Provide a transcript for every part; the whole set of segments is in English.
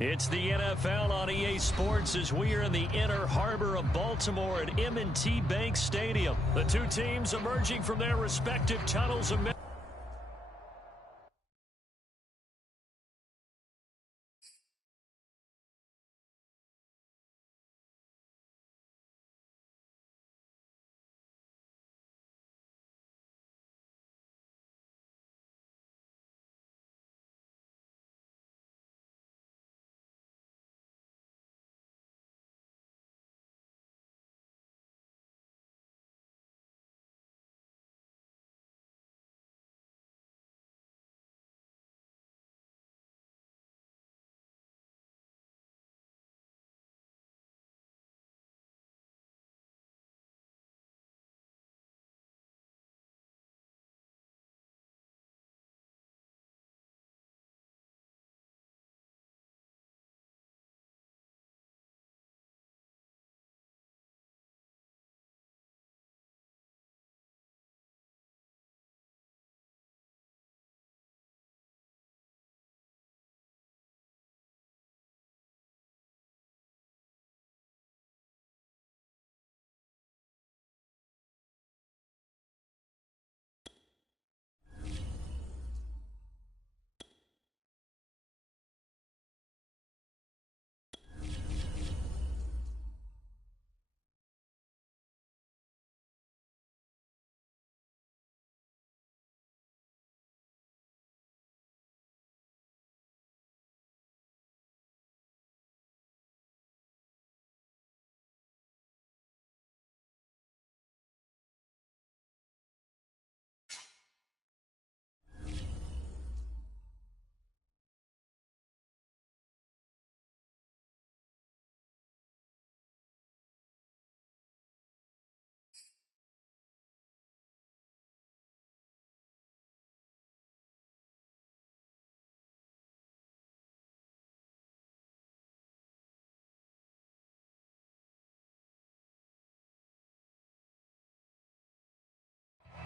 It's the NFL on EA Sports as we are in the inner harbor of Baltimore at M&T Bank Stadium. The two teams emerging from their respective tunnels of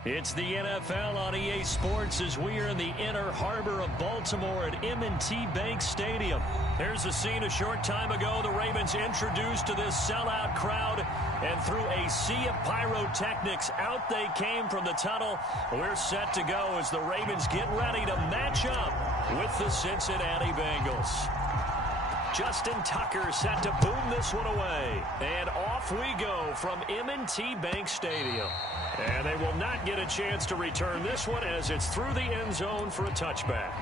It's the NFL on EA Sports as we are in the inner harbor of Baltimore at M&T Bank Stadium. Here's a scene a short time ago. The Ravens introduced to this sellout crowd, and through a sea of pyrotechnics, out they came from the tunnel. We're set to go as the Ravens get ready to match up with the Cincinnati Bengals. Justin Tucker set to boom this one away. And off we go from M&T Bank Stadium. And they will not get a chance to return this one as it's through the end zone for a touchback.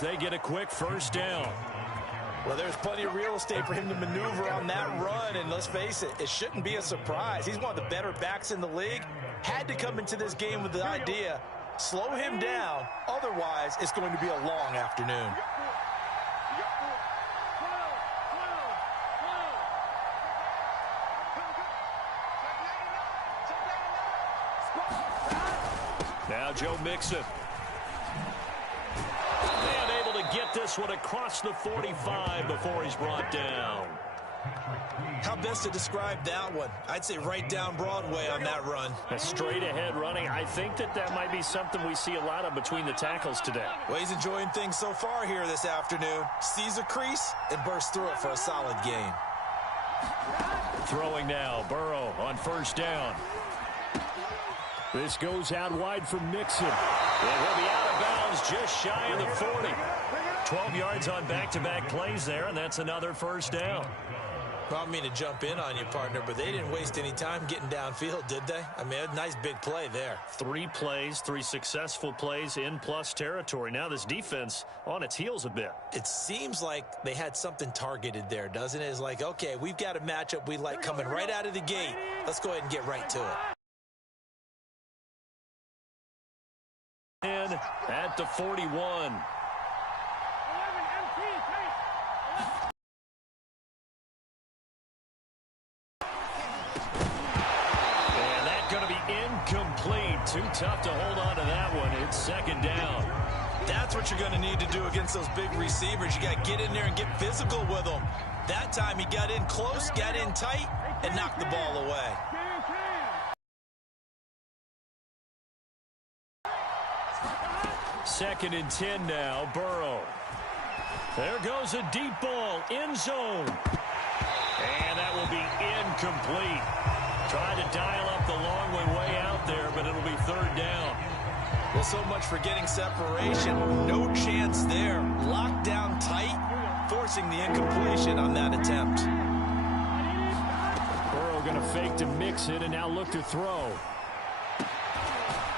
They get a quick first down. Well, there's plenty of real estate for him to maneuver on that run, and let's face it, it shouldn't be a surprise. He's one of the better backs in the league. Had to come into this game with the idea, slow him down, otherwise it's going to be a long afternoon. Now Joe Mixon. Get this one across the 45 before he's brought down. How best to describe that one? I'd say right down Broadway on that run. A straight ahead running. I think that might be something we see a lot of between the tackles today. Well, he's enjoying things so far here this afternoon. Sees a crease and bursts through it for a solid gain. Throwing now, Burrow on first down. This goes out wide for Mixon. And he'll be out of bounds just shy of the 40. 12 yards on back-to-back plays there, and that's another first down. Well, I don't mean to jump in on you, partner, but they didn't waste any time getting downfield, did they? I mean, a nice big play there. 3 plays, 3 successful plays in plus territory. Now this defense on its heels a bit. It seems like they had something targeted there, doesn't it? It's like, okay, we've got a matchup we like coming right out of the gate. Let's go ahead and get right to it. And again at the 41. And that's going to be incomplete. Too tough to hold on to that one. It's second down. That's what you're going to need to do against those big receivers. You got to get in there and get physical with them. That time he got in close, got in tight, and knocked the ball away. Second and 10 now, Burrow. There goes a deep ball, end zone. And that will be incomplete. Trying to dial up the long way out there, but it'll be third down. Well, so much for getting separation. No chance there. Locked down tight, forcing the incompletion on that attempt. Burrow going to fake to mix it and now look to throw.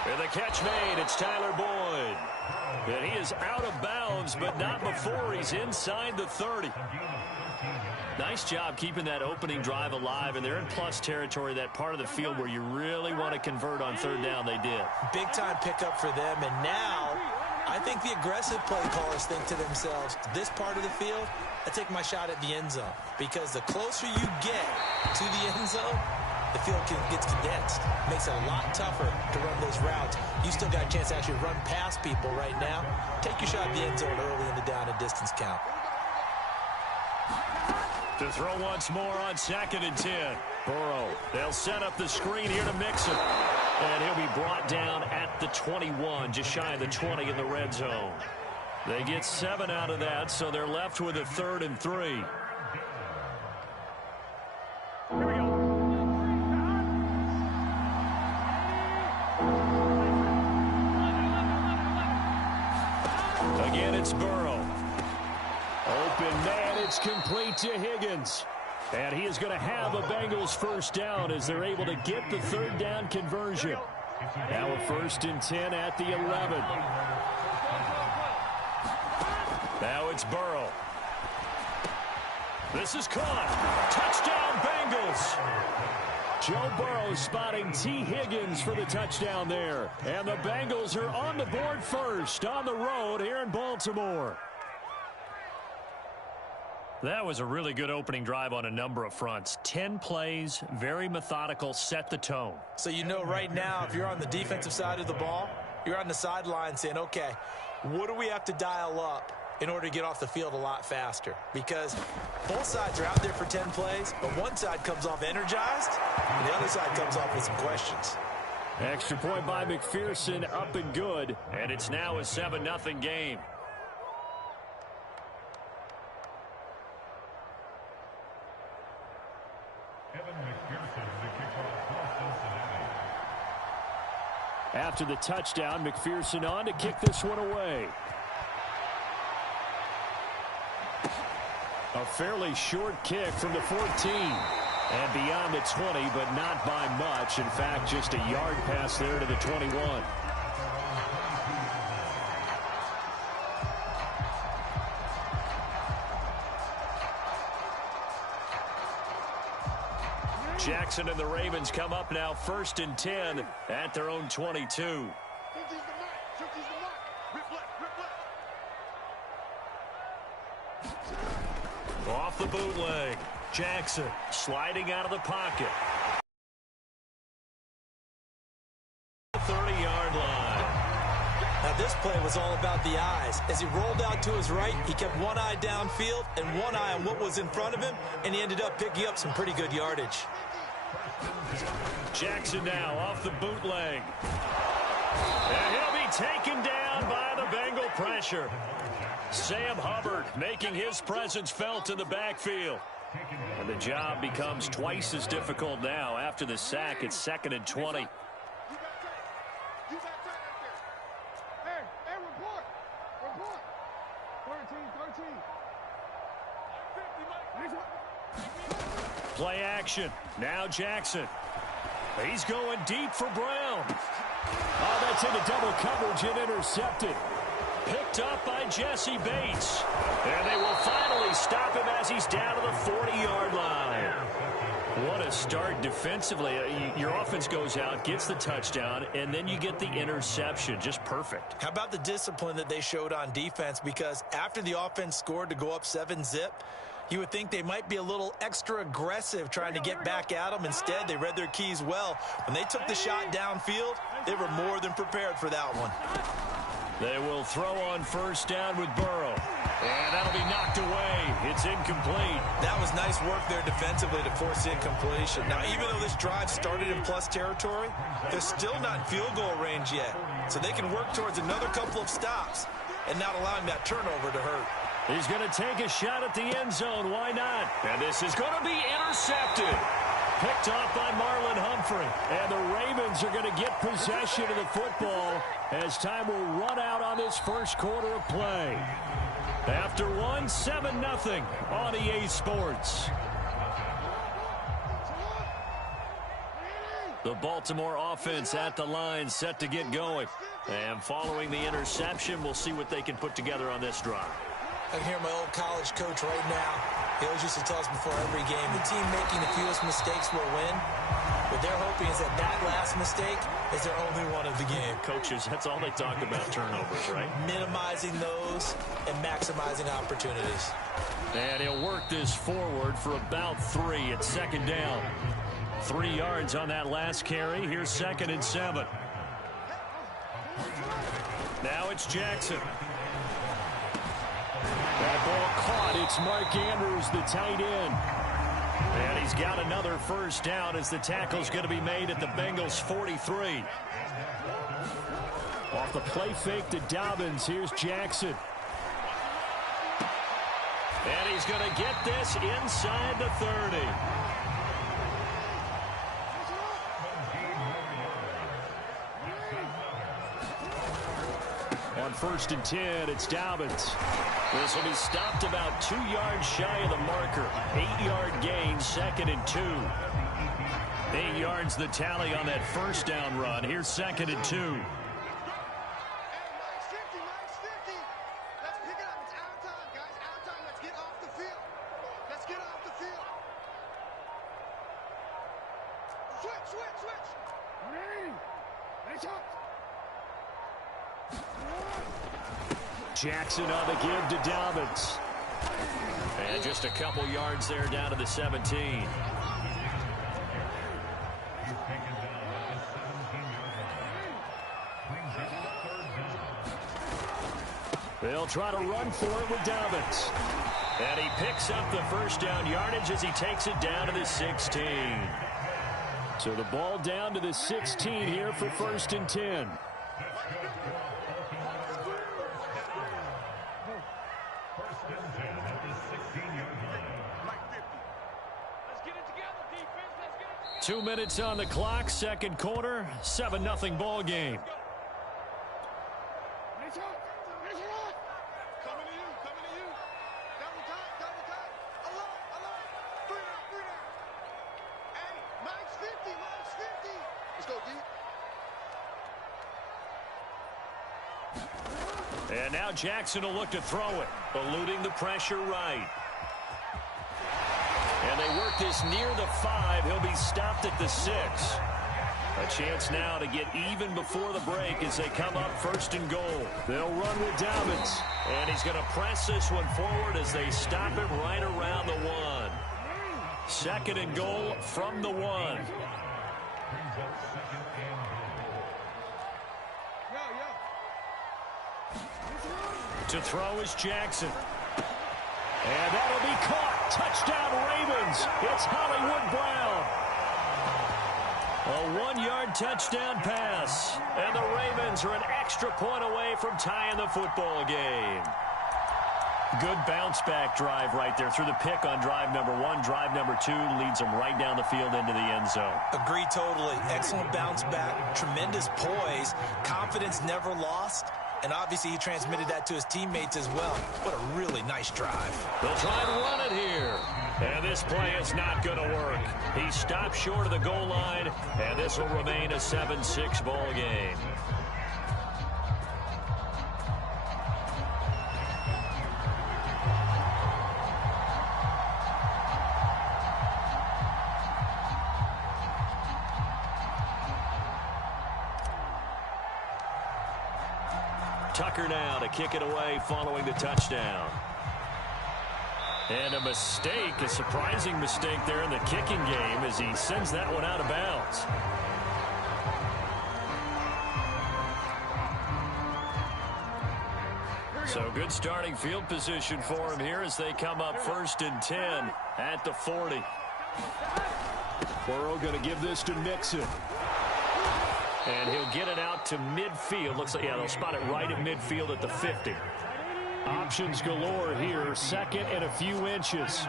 And the catch made. It's Tyler Boyd. And he is out of bounds, but not before he's inside the 30. Nice job keeping that opening drive alive, and they're in plus territory, that part of the field where you really want to convert on third down. They did. Big-time pickup for them, and now I think the aggressive play callers think to themselves, this part of the field, I take my shot at the end zone, because the closer you get to the end zone, the field gets condensed. Makes it a lot tougher to run those routes. You still got a chance to actually run past people right now. Take your shot at the end zone early in the down and distance count. To throw once more on second and 10. Burrow, they'll set up the screen here to mix it. And he'll be brought down at the 21, just shy of the 20 in the red zone. They get 7 out of that, so they're left with a 3rd and 3. Again, it's Burrow. Open man, it's complete to Higgins. And he is going to have a Bengals first down as they're able to get the third down conversion. Now a 1st and 10 at the 11. Now it's Burrow. This is caught. Touchdown Bengals. Joe Burrow spotting T. Higgins for the touchdown there. And the Bengals are on the board first on the road here in Baltimore. That was a really good opening drive on a number of fronts. 10 plays, very methodical, set the tone. So you know right now, if you're on the defensive side of the ball, you're on the sideline saying, okay, what do we have to dial up in order to get off the field a lot faster? Because both sides are out there for 10 plays, but one side comes off energized, and the other side comes off with some questions. Extra point by McPherson, up and good, and it's now a 7-0 game. After the touchdown, McPherson on to kick this one away. A fairly short kick from the 14. And beyond the 20, but not by much. In fact, just a yard pass there to the 21. Jackson and the Ravens come up now 1st and 10 at their own 22. Off the bootleg. Jackson sliding out of the pocket. 30-yard line. Now this play was all about the eyes. As he rolled out to his right, he kept one eye downfield and one eye on what was in front of him, and he ended up picking up some pretty good yardage. Jackson now off the bootleg. And he'll be taken down by the Bengal pressure. Sam Hubbard making his presence felt in the backfield. And the job becomes twice as difficult now after the sack. It's 2nd and 20. Play action. Now Jackson. He's going deep for Brown. Oh, that's into double coverage and intercepted. Picked up by Jesse Bates. And they will finally stop him as he's down to the 40-yard line. What a start defensively. Your offense goes out, gets the touchdown, and then you get the interception. Just perfect. How about the discipline that they showed on defense? Because after the offense scored to go up 7-zip, you would think they might be a little extra aggressive trying to get back at them. Instead, they read their keys well. When they took the shot downfield, they were more than prepared for that one. They will throw on first down with Burrow. And that'll be knocked away. It's incomplete. That was nice work there defensively to force incompletion. Now, even though this drive started in plus territory, they're still not in field goal range yet. So they can work towards another couple of stops and not allowing that turnover to hurt. He's going to take a shot at the end zone. Why not? And this is going to be intercepted. Picked off by Marlon Humphrey. And the Ravens are going to get possession of the football as time will run out on this first quarter of play. After 7-0 on EA Sports. The Baltimore offense at the line, set to get going. And following the interception, we'll see what they can put together on this drive. I can hear my old college coach right now. He always used to tell us before every game, the team making the fewest mistakes will win. What they're hoping is that last mistake is their only one of the game. Coaches, that's all they talk about, turnovers, right? Minimizing those and maximizing opportunities. And he'll work this forward for about 3 at second down. 3 yards on that last carry. Here's 2nd and 7. Now it's Jackson. That ball caught. It's Mark Andrews, the tight end. And he's got another first down as the tackle's going to be made at the Bengals 43. Off the play fake to Dobbins, here's Jackson. And he's going to get this inside the 30. On 1st and 10, it's Dobbins. This will be stopped about 2 yards shy of the marker. 8-yard gain, 2nd and 2. 8 yards the tally on that first down run. Here's 2nd and 2. Jackson on the give to Dobbins. And just a couple yards there down to the 17. They'll try to run for it with Dobbins. And he picks up the first down yardage as he takes it down to the 16. So the ball down to the 16 here for 1st and 10. Two minutes on the clock, second quarter, 7-0 ball game. And now Jackson will look to throw it, eluding the pressure right. And they work this near the 5. He'll be stopped at the 6. A chance now to get even before the break as they come up 1st and goal. They'll run with Dobbins. And he's going to press this one forward as they stop him right around the 1. 2nd and goal from the 1. To throw is Jackson. And that'll be caught. Touchdown Ravens. It's Hollywood Brown. A 1-yard touchdown pass. And the Ravens are an extra point away from tying the football game. Good bounce-back drive right there through the pick on drive number 1. Drive number 2 leads them right down the field into the end zone. Agree totally. Excellent bounce-back. Tremendous poise. Confidence never lost. And obviously he transmitted that to his teammates as well. What a really nice drive. They'll try and run it here. And this play is not going to work. He stopped short of the goal line, and this will remain a 7-6 ball game. Tucker now to kick it away following the touchdown. And a mistake, a surprising mistake there in the kicking game as he sends that one out of bounds. So good starting field position for him here as they come up 1st and 10 at the 40. Burrow going to give this to Mixon. And he'll get it out to midfield. Looks like, yeah, they'll spot it right at midfield at the 50. Options galore here. 2nd and a few inches.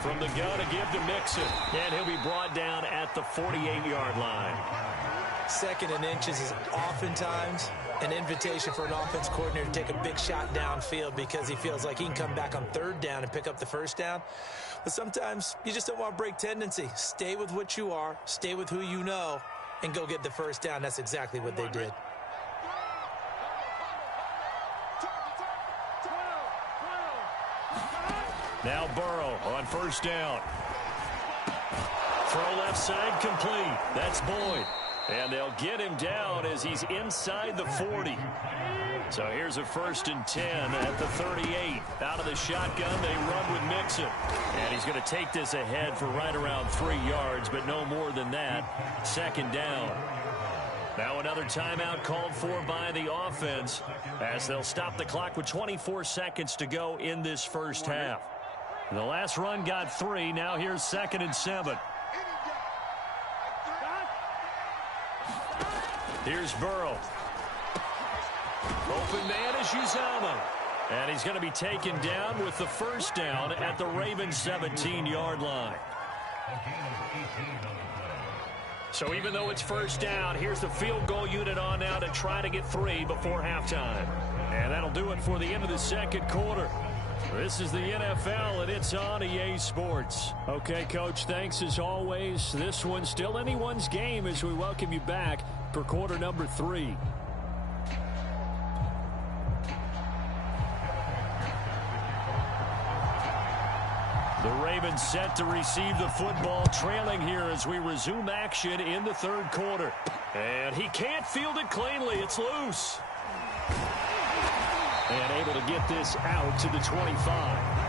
From the gun to give to Mixon. And he'll be brought down at the 48-yard line. 2nd and inches is oftentimes an invitation for an offense coordinator to take a big shot downfield because he feels like he can come back on 3rd down and pick up the 1st down. But sometimes you just don't want to break tendency. Stay with what you are, stay with who you know, and go get the 1st down. That's exactly what they did. Now Burrow on 1st down. Throw left side complete. That's Boyd. And they'll get him down as he's inside the 40. So here's a 1st and 10 at the 38. Out of the shotgun, they run with Mixon. And he's going to take this ahead for right around 3 yards, but no more than that. 2nd down. Now another timeout called for by the offense as they'll stop the clock with 24 seconds to go in this first half. The last run got 3. Now here's 2nd and 7. Here's Burrow. Open man is Uzama. And he's going to be taken down with the 1st down at the Ravens 17-yard line. So even though it's 1st down, here's the field goal unit on now to try to get 3 before halftime. And that'll do it for the end of the 2nd quarter. This is the NFL, and it's on EA Sports. Okay, Coach, thanks as always. This one's still anyone's game as we welcome you back for quarter number 3. The Ravens set to receive the football, trailing here as we resume action in the 3rd quarter. And he can't field it cleanly. It's loose. And able to get this out to the 25.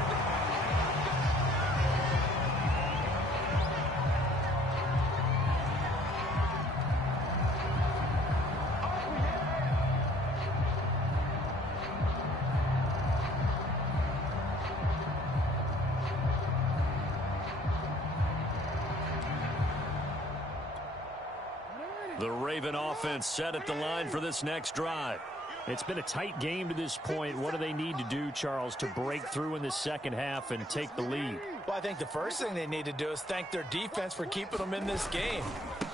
The Raven offense set at the line for this next drive. It's been a tight game to this point. What do they need to do, Charles, to break through in the 2nd half and take the lead? Well, I think the first thing they need to do is thank their defense for keeping them in this game.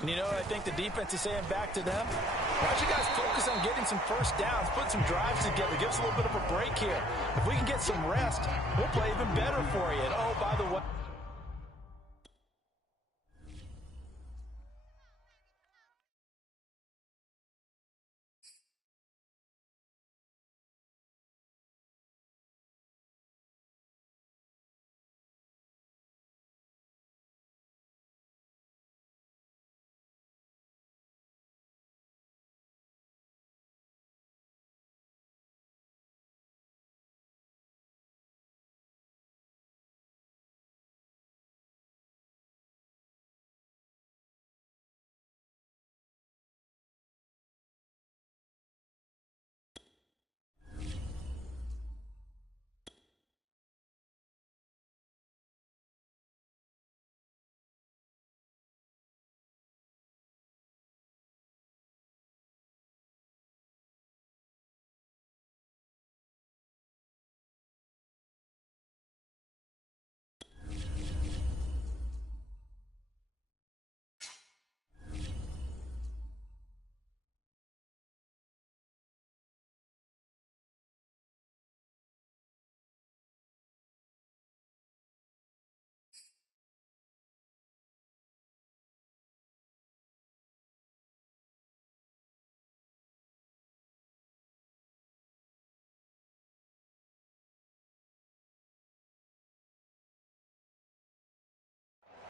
And, you know, I think the defense is saying back to them, why don't you guys focus on getting some 1st downs, put some drives together, give us a little bit of a break here. If we can get some rest, we'll play even better for you. And, oh, by the way,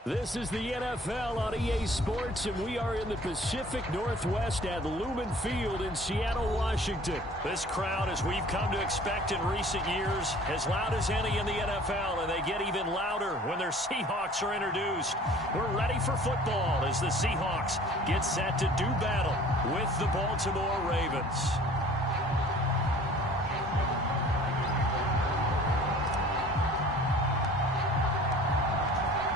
This is the NFL on EA Sports, and we are in the Pacific Northwest at Lumen Field in Seattle, Washington. This crowd, as we've come to expect in recent years, as loud as any in the NFL, and they get even louder when their Seahawks are introduced. We're ready for football as the Seahawks get set to do battle with the Baltimore Ravens.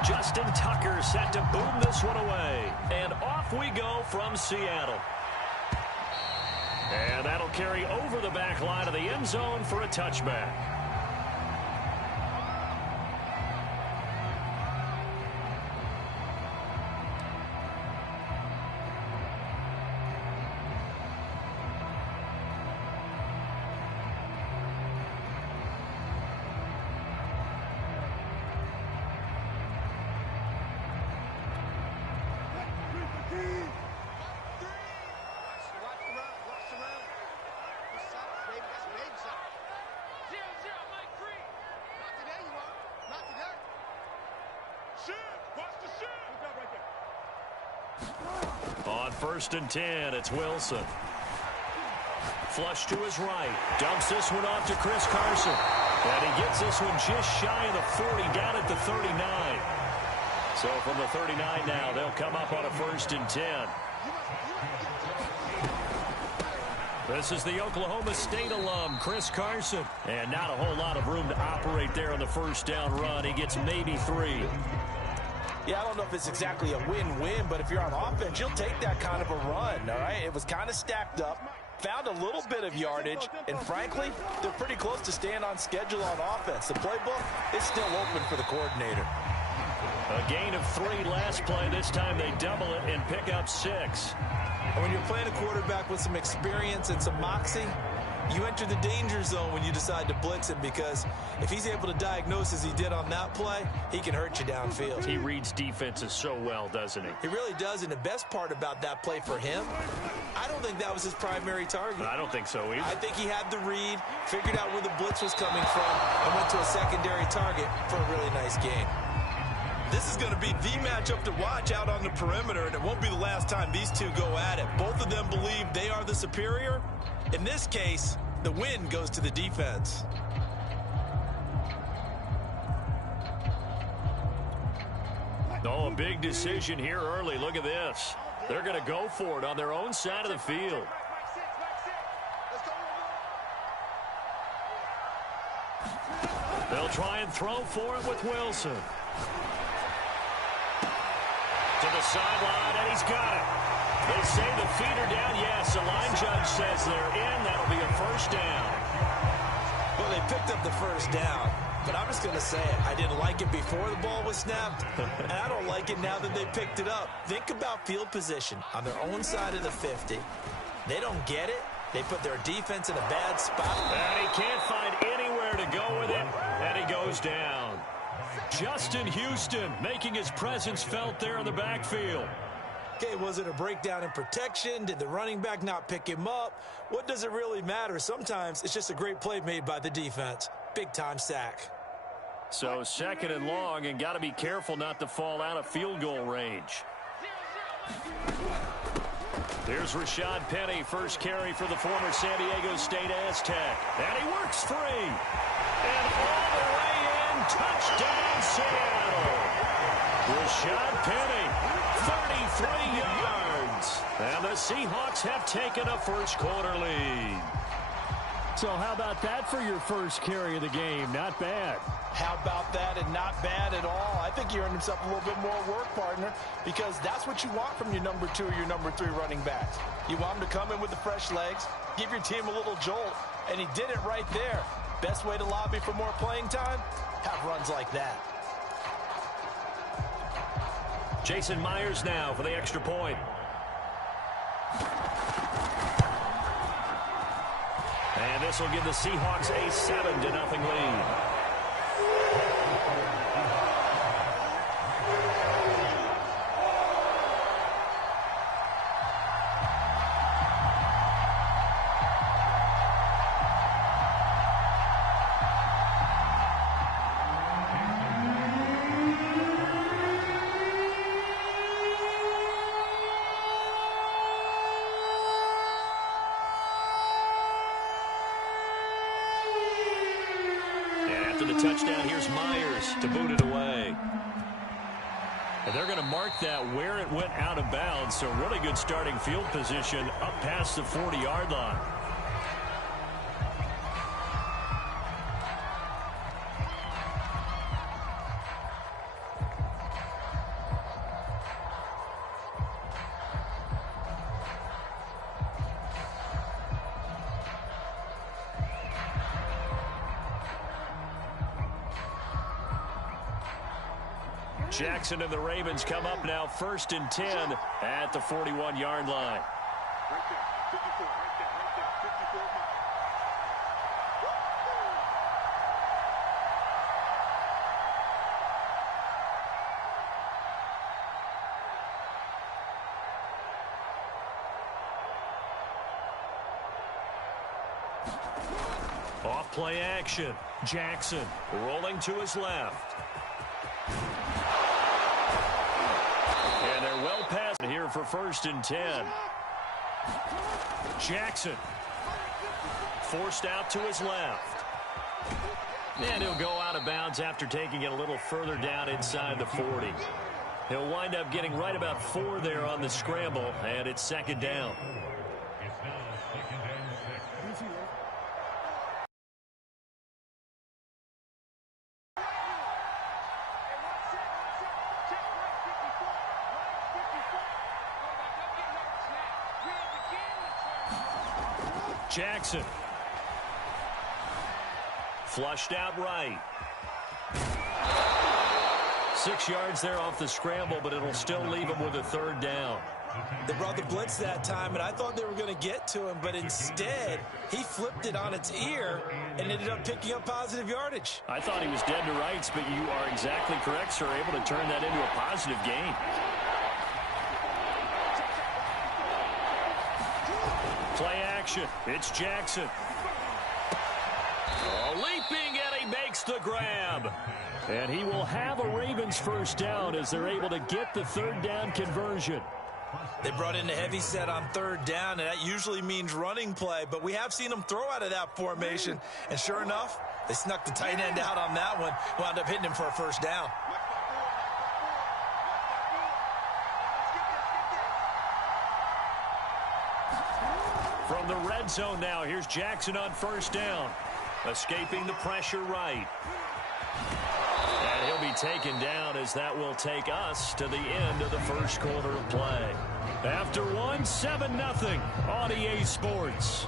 Justin Tucker set to boom this one away. And off we go from Seattle. And that'll carry over the back line of the end zone for a touchback. On 1st and 10, it's Wilson. Flush to his right. Dumps this one off to Chris Carson. And he gets this one just shy of the 40, down at the 39. So from the 39 now, they'll come up on a 1st and 10. This is the Oklahoma State alum, Chris Carson. And not a whole lot of room to operate there on the first down run. He gets maybe 3. Yeah, I don't know if it's exactly a win-win, but if you're on offense, you'll take that kind of a run, all right? It was kind of stacked up, found a little bit of yardage, and frankly, they're pretty close to staying on schedule on offense. The playbook is still open for the coordinator. A gain of 3 last play. This time they double it and pick up 6. When you're playing a quarterback with some experience and some moxie, you enter the danger zone when you decide to blitz him, because if he's able to diagnose as he did on that play, he can hurt you downfield. He reads defenses so well, doesn't he? He really does, and the best part about that play for him, I don't think that was his primary target. I don't think so either. I think he had the read, figured out where the blitz was coming from, and went to a secondary target for a really nice game. This is going to be the matchup to watch out on the perimeter, and it won't be the last time these two go at it. Both of them believe they are the superior. In this case, the win goes to the defense. Oh, a big decision here early. Look at this. They're going to go for it on their own side of the field. They'll try and throw for it with Wilson. To the sideline, and he's got it. They say the feet are down. Yes, the line judge says they're in. That'll be a 1st down. Well, they picked up the 1st down, but I'm just going to say it. I didn't like it before the ball was snapped, and I don't like it now that they picked it up. Think about field position on their own side of the 50. They don't get it. They put their defense in a bad spot. And he can't find anywhere to go with it, and he goes down. Justin Houston making his presence felt there in the backfield. Okay, was it a breakdown in protection? Did the running back not pick him up? What does it really matter? Sometimes it's just a great play made by the defense. Big-time sack. So 2nd and long, and got to be careful not to fall out of field goal range. Here's Rashad Penny, first carry for the former San Diego State Aztec. And he works free. And all the way in, touchdown Seattle. Rashad Penny, 33 yards. And the Seahawks have taken a first-quarter lead. So how about that for your first carry of the game? Not bad. How about that, and not bad at all. I think he earned himself a little bit more work, partner, because that's what you want from your number 2 or your number 3 running backs. You want him to come in with the fresh legs, give your team a little jolt, and he did it right there. Best way to lobby for more playing time? Have runs like that. Jason Myers now for the extra point. And this will give the Seahawks a 7-0 lead. After the touchdown, here's Myers to boot it away. And they're going to mark that where it went out of bounds. So really good starting field position up past the 40-yard line. Jackson and the Ravens come up now 1st and 10 at the 41-yard line. Right there, 54, right there, 54. Off play action. Jackson rolling to his left. And they're well past here for 1st and 10. Jackson forced out to his left. And he'll go out of bounds after taking it a little further down inside the 40. He'll wind up getting right about 4 there on the scramble, and it's 2nd down. Jackson. Flushed out right. 6 yards there off the scramble, but it'll still leave him with a 3rd down. They brought the blitz that time, and I thought they were going to get to him, but instead, he flipped it on its ear and ended up picking up positive yardage. I thought he was dead to rights, but you are exactly correct, sir. Able to turn that into a positive gain. Play action. It's Jackson. Oh, leaping, and he makes the grab. And he will have a Ravens 1st down as they're able to get the 3rd down conversion. They brought in a heavy set on 3rd down, and that usually means running play, but we have seen them throw out of that formation, and sure enough, they snuck the tight end out on that one, wound up hitting him for a 1st down. From the red zone now, here's Jackson on 1st down. Escaping the pressure right. And he'll be taken down as that will take us to the end of the 1st quarter of play. After 1, 7-0 on EA Sports.